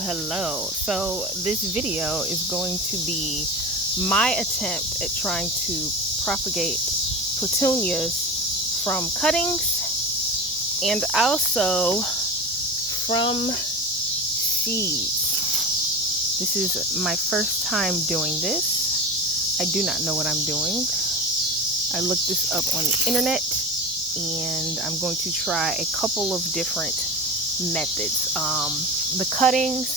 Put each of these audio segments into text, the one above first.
Hello. So this video is going to be my attempt at trying to propagate petunias from cuttings and also from seeds. This is my first time doing this. I do not know what I'm doing. I looked this up on the internet and I'm going to try a couple of different methods. The cuttings,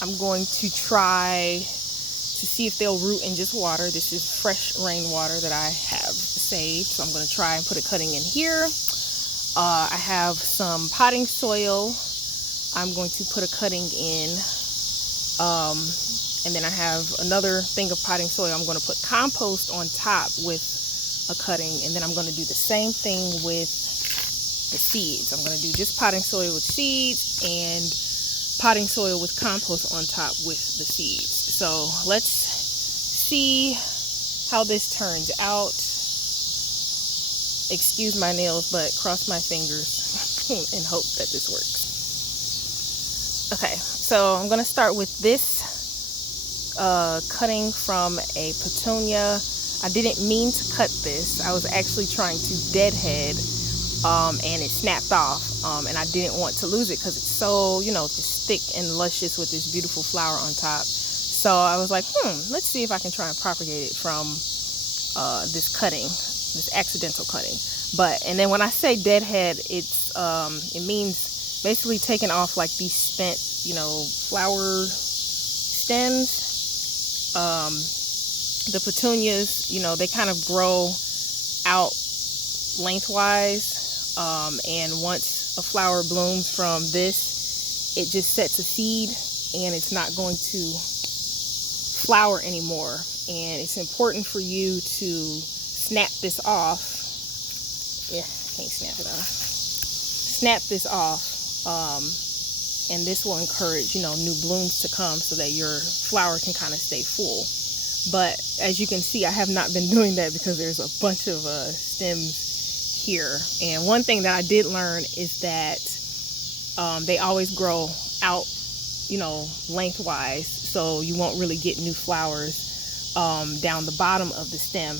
I'm going to try to see if they'll root in just water. This is fresh rainwater that I have saved, so I'm going to try and put a cutting in here. I have some potting soil. I'm going to put a cutting in, and then I have another thing of potting soil. I'm going to put compost on top with a cutting, and then I'm going to do the same thing with the seeds. I'm going to do just potting soil with seeds and potting soil with compost on top with the seeds. So let's see how this turns out. Excuse my nails, but cross my fingers and hope that this works. Okay, so I'm going to start with this cutting from a petunia. I didn't mean to cut this. I was actually trying to deadhead and it snapped off, and I didn't want to lose it because it's so, just thick and luscious with this beautiful flower on top. So I was like, let's see if I can try and propagate it from this cutting, this accidental cutting. And then when I say deadhead, it's it means basically taking off like these spent, flower stems. The petunias, they kind of grow out lengthwise. And once a flower blooms from this, it just sets a seed and it's not going to flower anymore. And it's important for you to snap this off. Yeah, I can't snap it off. Snap this off, and this will encourage, new blooms to come so that your flower can kind of stay full. But as you can see, I have not been doing that because there's a bunch of stems here. And one thing that I did learn is that they always grow out, lengthwise, so you won't really get new flowers down the bottom of the stem.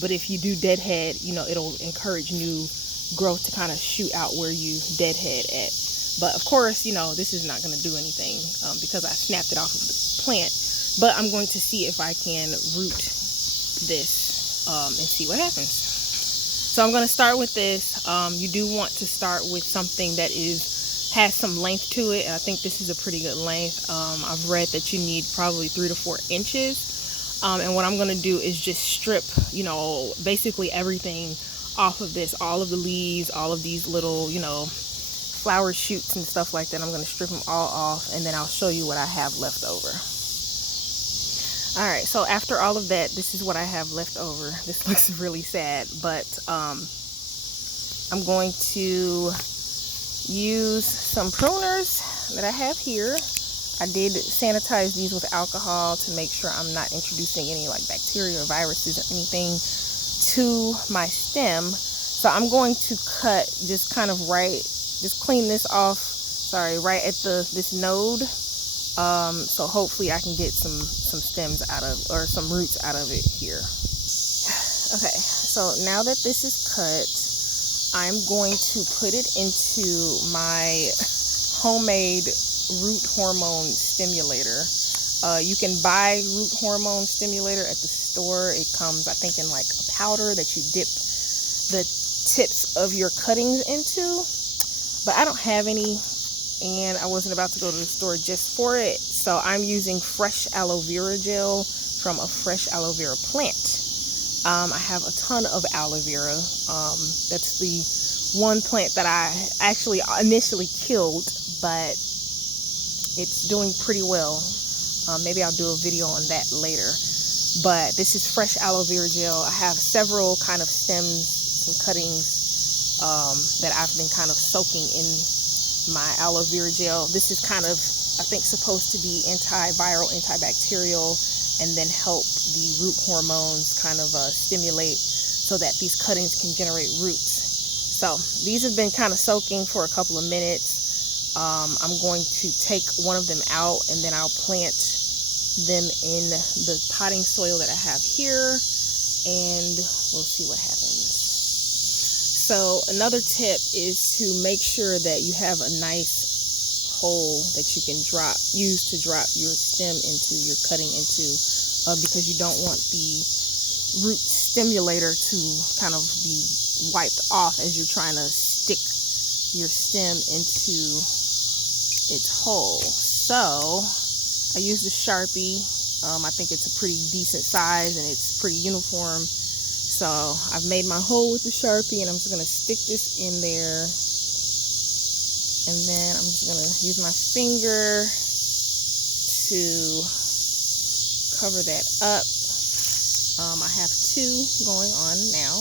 But if you do deadhead, it'll encourage new growth to kind of shoot out where you deadhead at. But of course, this is not going to do anything because I snapped it off of the plant. But I'm going to see if I can root this and see what happens. So I'm going to start with this. You do want to start with something that has some length to it. And I think this is a pretty good length. I've read that you need probably 3 to 4 inches. And what I'm going to do is just strip, basically everything off of this. All of the leaves, all of these little, flower shoots and stuff like that. I'm going to strip them all off, and then I'll show you what I have left over. All right, so after all of that, this is what I have left over. This looks really sad, but I'm going to use some pruners that I have here. I did sanitize these with alcohol to make sure I'm not introducing any like bacteria or viruses or anything to my stem. So I'm going to cut just kind of just clean this off, right at this node. So hopefully I can get some stems out of, or some roots out of it here. Okay, so now that this is cut, I'm going to put it into my homemade root hormone stimulator. You can buy root hormone stimulator at the store. It comes, I think, in like a powder that you dip the tips of your cuttings into, but I don't have any. And I wasn't about to go to the store just for it. So I'm using fresh aloe vera gel from a fresh aloe vera plant. I have a ton of aloe vera. That's the one plant that I actually initially killed, but it's doing pretty well. Maybe I'll do a video on that later. But this is fresh aloe vera gel. I have several kind of stems, some cuttings that I've been kind of soaking in my aloe vera gel. This is kind of, I think, supposed to be antiviral, antibacterial, and then help the root hormones kind of stimulate so that these cuttings can generate roots. So these have been kind of soaking for a couple of minutes. I'm going to take one of them out, and then I'll plant them in the potting soil that I have here, and we'll see what happens. So another tip is to make sure that you have a nice hole that you can use to drop your stem into, your cutting into, because you don't want the root stimulator to kind of be wiped off as you're trying to stick your stem into its hole. So I used a Sharpie. I think it's a pretty decent size and it's pretty uniform. So I've made my hole with the Sharpie, and I'm just gonna stick this in there, and then I'm just gonna use my finger to cover that up. I have 2 going on now,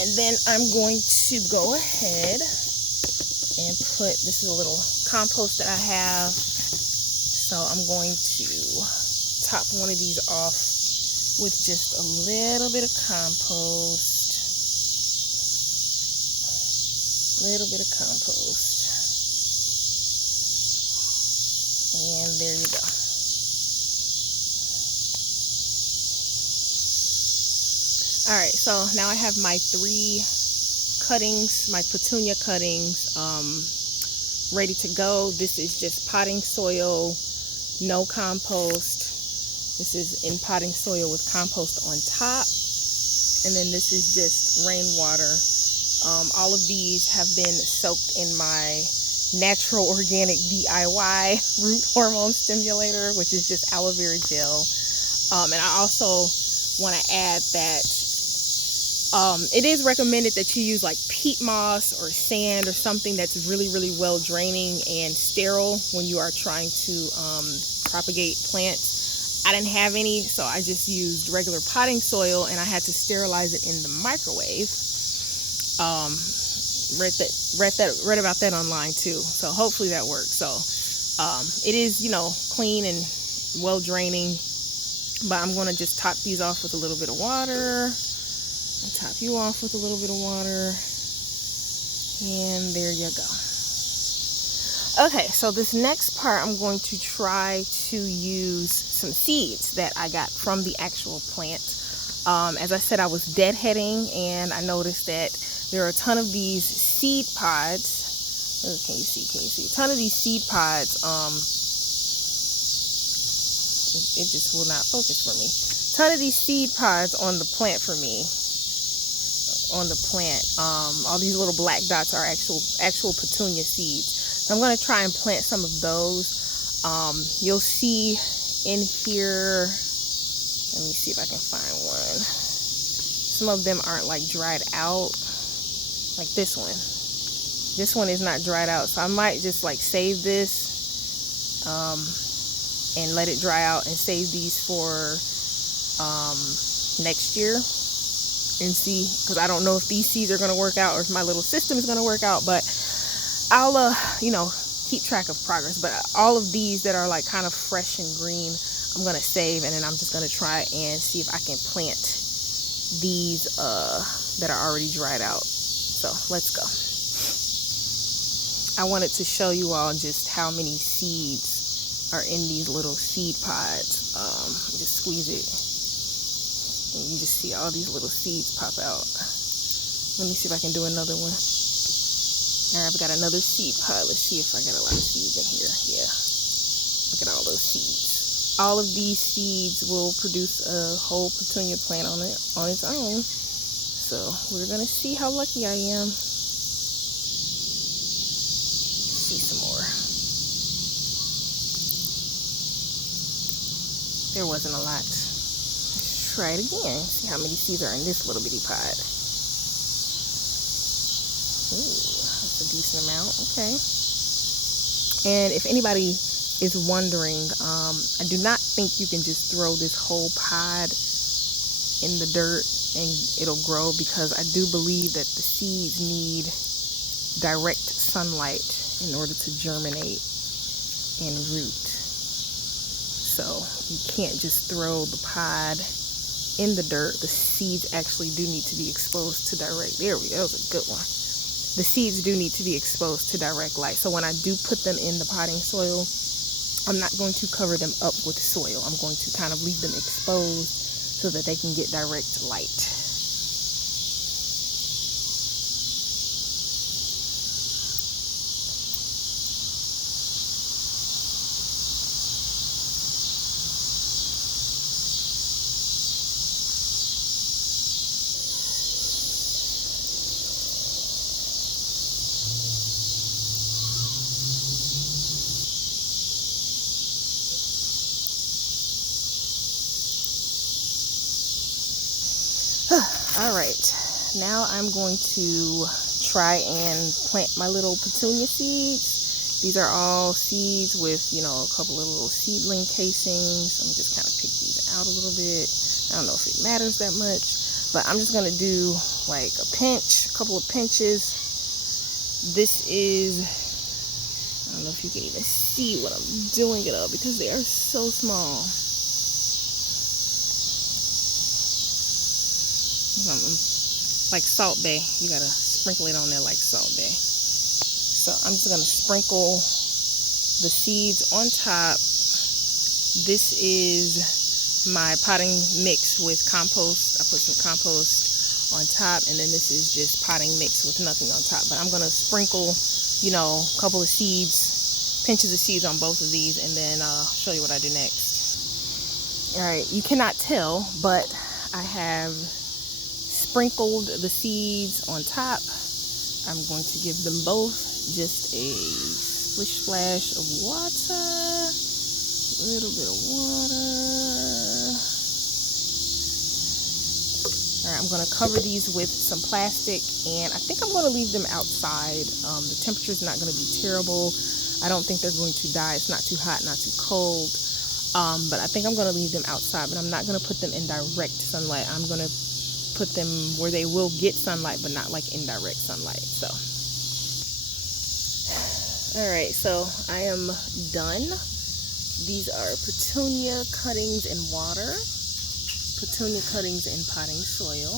and then I'm going to go ahead and put, this is a little compost that I have, so I'm going to top one of these off with just a little bit of compost. And there you go. Alright, so now I have my 3 cuttings, my petunia cuttings, ready to go. This is just potting soil, no compost. This is in potting soil with compost on top. And then this is just rainwater. All of these have been soaked in my natural organic DIY root hormone stimulator, which is just aloe vera gel. And I also want to add that it is recommended that you use like peat moss or sand or something that's really, really well draining and sterile when you are trying to propagate plants. I didn't have any, so I just used regular potting soil, and I had to sterilize it in the microwave. Read about that online too, so hopefully that works. So it is, you know, clean and well draining, but I'm going to just top these off with a little bit of water. I'll top you off with a little bit of water, and there you go. Okay, so this next part, I'm going to try to use some seeds that I got from the actual plant. As I said, I was deadheading, and I noticed that there are a ton of these seed pods. Oh, can you see? A ton of these seed pods. It just will not focus for me. A ton of these seed pods on the plant for me. On the plant. All these little black dots are actual petunia seeds. So I'm going to try and plant some of those. You'll see in here, let me see if I can find one. Some of them aren't like dried out, like this one. This one is not dried out, so I might just like save this and let it dry out and save these for next year and see, because I don't know if these seeds are going to work out or if my little system is going to work out, but I'll you know, keep track of progress. But all of these that are like kind of fresh and green, I'm going to save, and then I'm just going to try and see if I can plant these that are already dried out. So let's go. I wanted to show you all just how many seeds are in these little seed pods. Just squeeze it, and you just see all these little seeds pop out. Let me see if I can do another one. All right, I've got another seed pod. Let's see if I got a lot of seeds in here. Yeah, look at all those seeds. All of these seeds will produce a whole petunia plant on its own. So we're gonna see how lucky I am. See some more. There wasn't a lot. Let's try it again. See how many seeds are in this little bitty pod. Ooh, that's a decent amount. Okay. And if anybody is wondering, I do not think you can just throw this whole pod in the dirt and it'll grow, because I do believe that the seeds need direct sunlight in order to germinate and root. So you can't just throw the pod in the dirt. The seeds actually do need to be exposed to direct. There we go. That was a good one. the seeds do need to be exposed to direct light. So when I do put them in the potting soil, I'm not going to cover them up with soil. I'm going to kind of leave them exposed so that they can get direct light. All right, now I'm going to try and plant my little petunia seeds. These are all seeds with, you know, a couple of little seedling casings. Let me just kind of pick these out a little bit. I don't know if it matters that much, but I'm just gonna do like a pinch, a couple of pinches. This is, I don't know if you can even see what I'm doing it up because they are so small. Like Salt Bay, you gotta sprinkle it on there like Salt Bay. So I'm just gonna sprinkle the seeds on top. This is my potting mix with compost. I put some compost on top, and then this is just potting mix with nothing on top. But I'm gonna sprinkle, you know, a couple of seeds, pinches of seeds on both of these, and then show you what I do next. All right, you cannot tell, but I have sprinkled the seeds on top. I'm going to give them both just a splish splash of water, a little bit of water. All right, I'm going to cover these with some plastic, and I think I'm going to leave them outside. The temperature is not going to be terrible. I don't think they're going to die. It's not too hot, not too cold. But I think I'm going to leave them outside, but I'm not going to put them in direct sunlight. I'm going to put them where they will get sunlight, but not like indirect sunlight. So all right, so I am done. These are petunia cuttings in water, petunia cuttings in potting soil,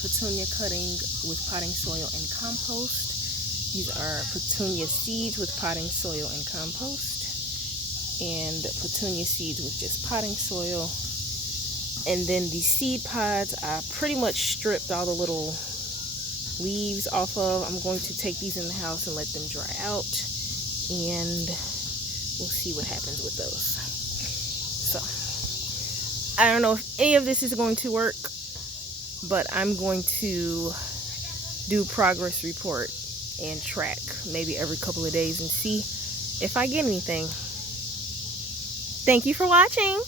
petunia cutting with potting soil and compost. These are petunia seeds with potting soil and compost, and petunia seeds with just potting soil. And then the seed pods, I pretty much stripped all the little leaves off of. I'm going to take these in the house and let them dry out, and we'll see what happens with those. So I don't know if any of this is going to work, but I'm going to do progress report and track maybe every couple of days and see if I get anything. Thank you for watching.